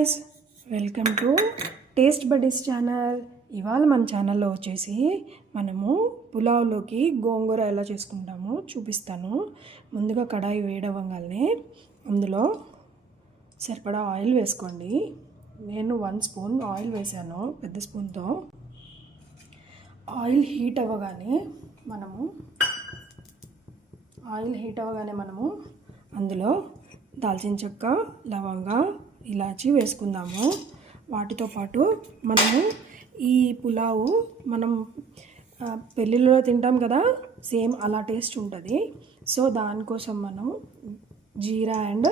Guys, welcome to taste buddies channel. ఇవాళ మన ఛానల్లో వచ్చేసి మనము పులావ్లోకి గోంగూర ఎలా చేసుకుంటామో చూపిస్తాను. ముందుగా కడాయి వేడవగానే అందులో సరిపడా ఆయిల్ వేసుకోండి. నేను 1 స్పూన్ ఆయిల్ వేసాను పెద్ద స్పూన్తో. ఆయిల్ హీట్ అవ్వగానే మనము అందులో దాల్చిన చెక్క, లవంగా, ఇలాచి వేసుకుందాము. వాటితో పాటు మనము ఈ పులావు మనం పెళ్ళిళ్ళలో తింటాం కదా, సేమ్ అలా టేస్ట్ ఉంటుంది. సో దానికోసం మనం జీరా అండ్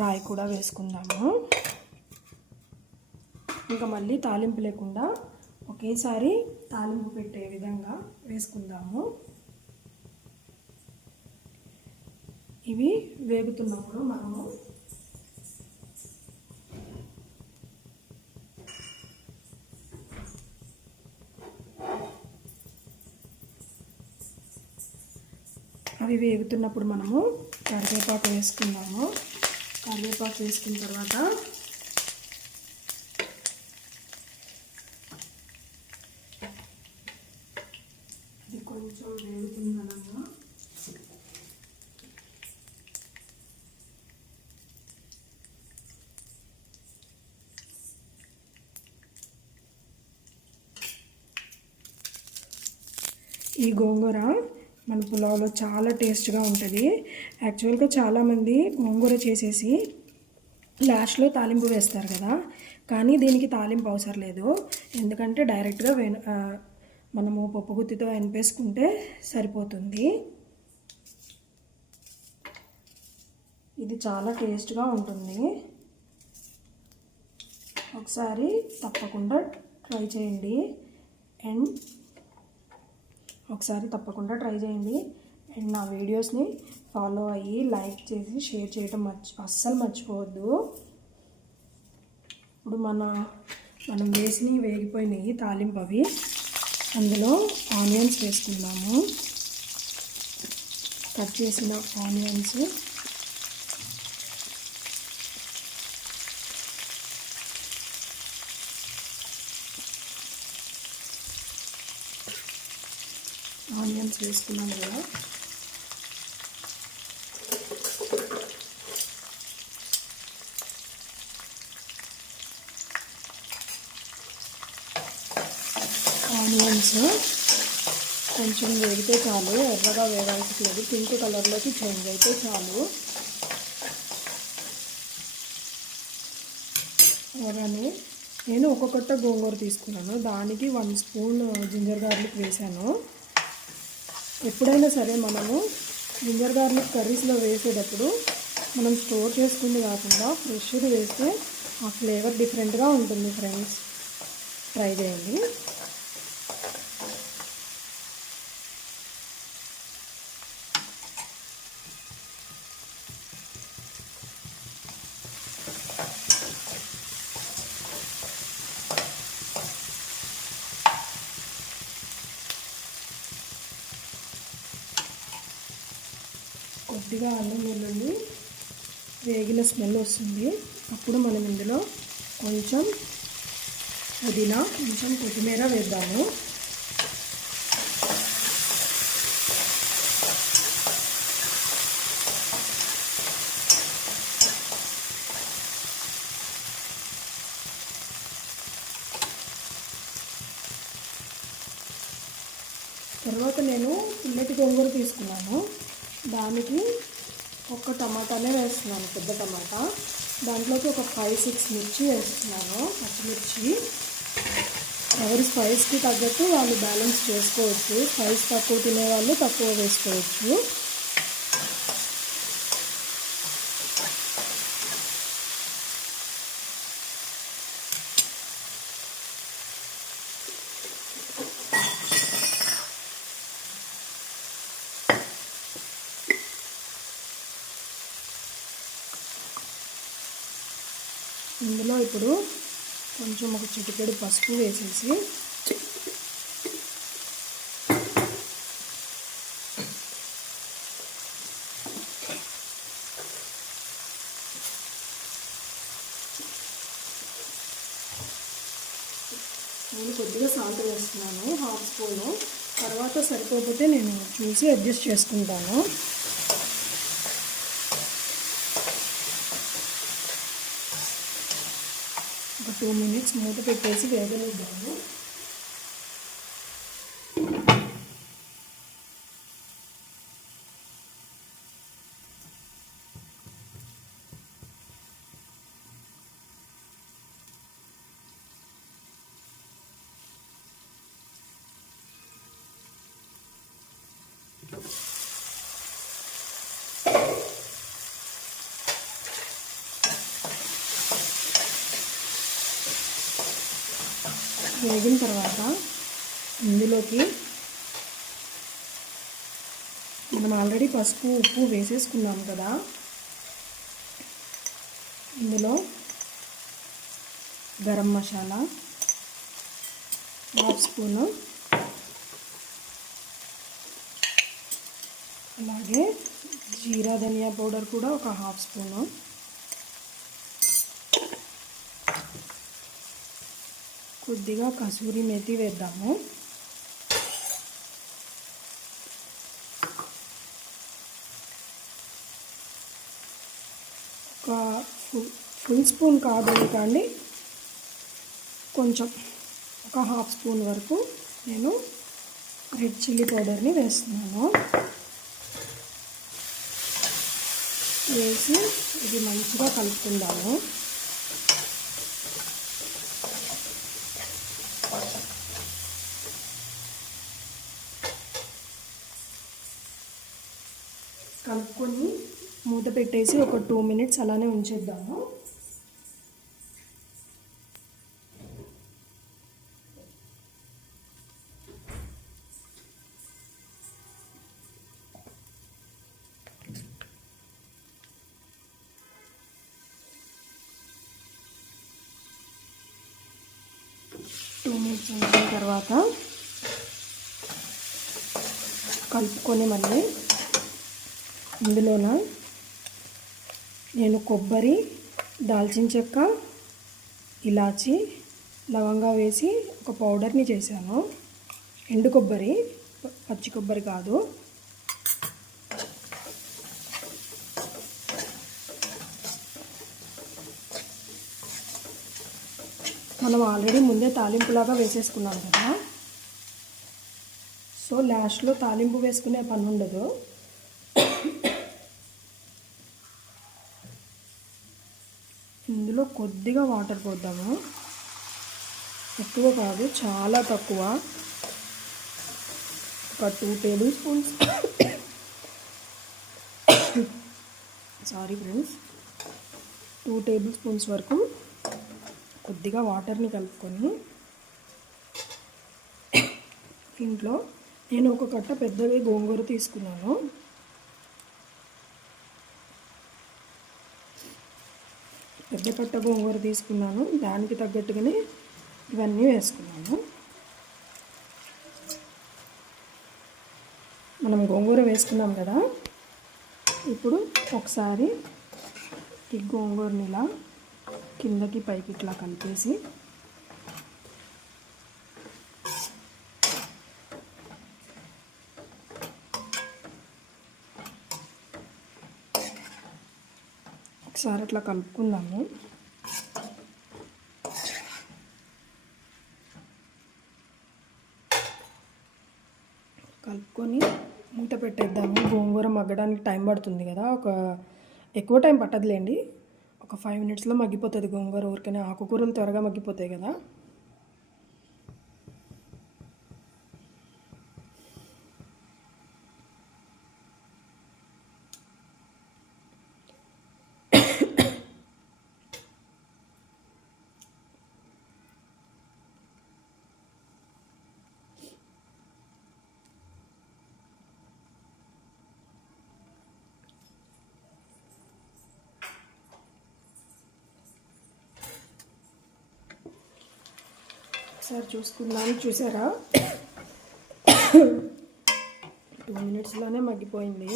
రాయి కూడా వేసుకుందాము. ఇంకా మళ్ళీ తాలింపు లేకుండా ఒకేసారి తాలింపు పెట్టే విధంగా వేసుకుందాము. ఇవి వేగుతున్నప్పుడు మనము కరివేపాకు వేసుకుందాము. కరివేపాకు వేసుకున్న తర్వాత ఇది కొంచెం వేగుతుందనగా ఈ గోంగూర మన పులావ్లో చాలా టేస్ట్గా ఉంటుంది. యాక్చువల్గా చాలామంది గోంగూర చేసేసి లాస్ట్లో తాలింపు వేస్తారు కదా, కానీ దీనికి తాలింపు అవసరం లేదు. ఎందుకంటే డైరెక్ట్గా మనము పప్పు గుత్తితో ఎనిపేసుకుంటే సరిపోతుంది. ఇది చాలా టేస్ట్గా ఉంటుంది. ఒకసారి తప్పకుండా ట్రై చేయండి అండ్ నా వీడియోస్ని ఫాలో అయ్యి లైక్ చేసి షేర్ చేయడం అస్సలు మర్చిపోవద్దు. ఇప్పుడు మనం వేసినవి వేగిపోయినాయి తాలింపు అవి. అందులో ఆనియన్స్ వేసుకుందాము. కట్ చేసిన ఆనియన్స్, వేసుకున్నాం కదా, ఆనియన్స్ కొంచెం వేగితే చాలు, ఎర్రగా వేగాల్సి లేదు, పింక్ కలర్లోకి చేంజ్ అయితే చాలు. అలాగే నేను ఒక కట్ట గోంగూర తీసుకున్నాను, దానికి 1 స్పూన్ జింజర్ గార్లిక్ వేసాను. ఎప్పుడైనా సరే మనము జింజర్ గార్లిక్ కర్రీస్లో వేసేటప్పుడు మనం స్టోర్ చేసుకుంది కాకుండా ఫ్రెష్ది వేస్తే ఆ ఫ్లేవర్ డిఫరెంట్గా ఉంటుంది ఫ్రెండ్స్, ట్రై చేయండి. కొద్దిగా అల్లం వెల్లుల్లి వేగిన స్మెల్ వస్తుంది. అప్పుడు మనం ఇందులో కొంచెం పుదీనా, కొంచెం కొత్తిమీర వేద్దాము. తర్వాత నేను పుల్లటి గోంగూర తీసుకున్నాను, దానికి ఒక టమాటానే వేస్తున్నాను, పెద్ద టమాటా. దాంట్లోకి ఒక 5-6 మిర్చి వేస్తున్నాను, పచ్చిమిర్చి. ఎవరి స్పైస్కి తగ్గట్టు వాళ్ళు బ్యాలెన్స్ చేసుకోవచ్చు. స్పైస్ తక్కువ తినేవాళ్ళు తక్కువ వేసుకోవచ్చు. ఇందులో ఇప్పుడు కొంచెం ఒక చిటికెడు పసుపు వేసేసి నేను కొద్దిగా సాల్ట్ వేస్తున్నాను, హాఫ్ స్పూను. తర్వాత సరిపోతే నేను చూసి అడ్జస్ట్ చేసుకుంటాను. ఒక 2 మినిట్స్ మూత పెట్టేసి వేగనిద్దాము. వేగిన తర్వాత ఇందులోకి మనం ఆల్రెడీ పసుపు ఉప్పు వేసేసుకున్నాం కదా, ఇందులో గరం మసాలా హాఫ్ స్పూను, అలాగే జీరా ధనియా పౌడర్ కూడా ఒక హాఫ్ స్పూను, కొద్దిగా కసూరి మేతి వేద్దాము, ఒక ఫుల్ స్పూన్ కాదు కానీ కొంచెం ఒక హాఫ్ స్పూన్ వరకు నేను రెడ్ చిల్లీ పౌడర్ని వేస్తున్నాను. వేసి ఇది మంచిగా కలుపుకుందాము. కలుపుకొని మూత పెట్టేసి ఒక 2 మినిట్స్ అలానే ఉంచేద్దాము. ఉంచిన తర్వాత కలుపుకొని మళ్ళీ ఇందులోన నేను కొబ్బరి, దాల్చిన చెక్క, ఇలాచి, లవంగా వేసి ఒక పౌడర్ని చేశాను. ఎండు కొబ్బరి, పచ్చి కొబ్బరి కాదు. మనం ఆల్రెడీ ముందే తాలింపులాగా వేసేసుకున్నాం కదా, సో లాస్ట్లో తాలింపు వేసుకునే పని ఉండదు. ఇందులో కొద్దిగా వాటర్ పోద్దాము, ఎక్కువ కాదు, చాలా తక్కువ, ఒక 2 table spoons sorry friends 2 table spoons వరకు కొద్దిగా వాటర్ని కలుపుకొని ఇంట్లో నేను ఒక కట్ట పెద్దగా గోంగూర తీసుకున్నాను. పెద్ద కట్ట గోంగూర తీసుకున్నాను, దానికి తగ్గట్టుగానే ఇవన్నీ వేసుకున్నాను. మనం గోంగూర వేసుకున్నాం కదా, ఇప్పుడు ఒకసారి ఈ గోంగూరని ఇలా కిందకి పైకి ఇట్లా కలిపేసి ఒకసారి అట్లా కలుపుకుందాము. కలుపుకొని మూత పెట్టేద్దాము. గోంగూర మగ్గడానికి టైం పడుతుంది కదా, ఎక్కువ టైం పట్టదులేండి, ఒక 5 మినిట్స్లో మగ్గిపోతుంది గోంగూర. ఊరికనే ఆకుకూరలు త్వరగా మగ్గిపోతాయి కదా. ఒకసారి చూసుకున్నాను, చూసారా 2 మినిట్స్లోనే మగ్గిపోయింది.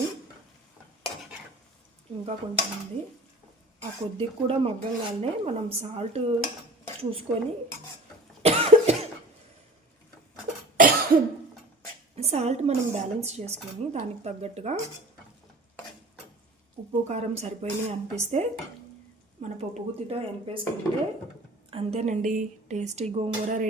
ఇంకా కొంచెం ఉంది, ఆ కొద్దిగా కూడా మగ్గంగానే మనం సాల్ట్ చూసుకొని సాల్ట్ మనం బ్యాలెన్స్ చేసుకొని దానికి తగ్గట్టుగా ఉప్పు కారం సరిపోయినాయి అనిపిస్తే మన పప్పు గుత్తితో ఎనిపేసుకుంటే అంతేనండి, టేస్టీ గోంగూర రెడీ.